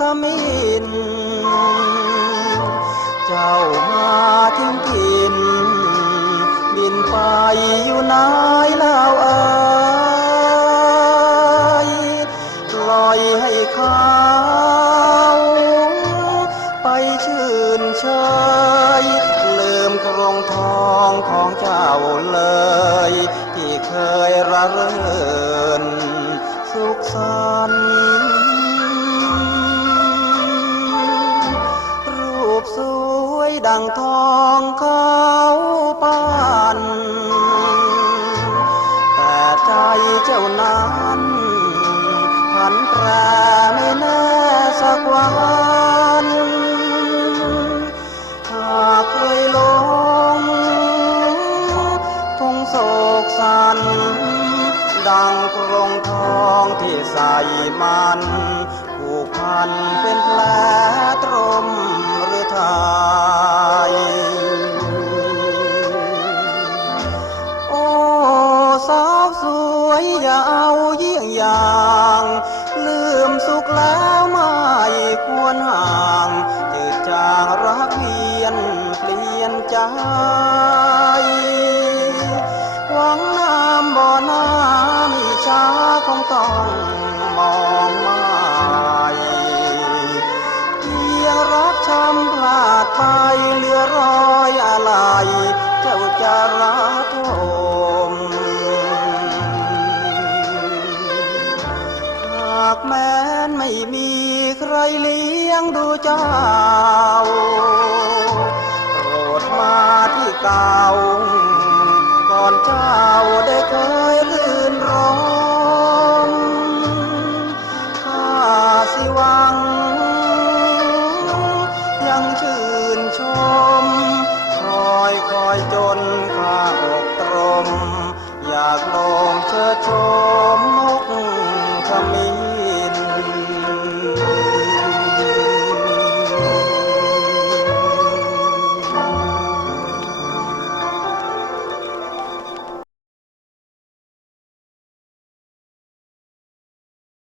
ขมิ้นเจ้ามาทิ้งกิน บินไปอยู่นายลาวอายลอยให้เขาไปชื่นเชยลืมกรงทองของเจ้าเลย ที่เคยระเรินสุขสันต์ ดังทองเขาปานแต่ใจเจ้านั้นผันแปรไม่แน่สักวันหากเคยหลงทงโศกสัน ดังกรงทองที่ใส่มันผูกพันเป็น อย่าเอาเยี่ยงอย่าง ลืมสุขแล้วไม่ควรห่างจืดจางรักเวียนเปลี่ยนใจหวังน้ำบ่อน้ำมีช้าคงต้อง รเลี้ยงดูเจ้าโปรดมาที่เก่า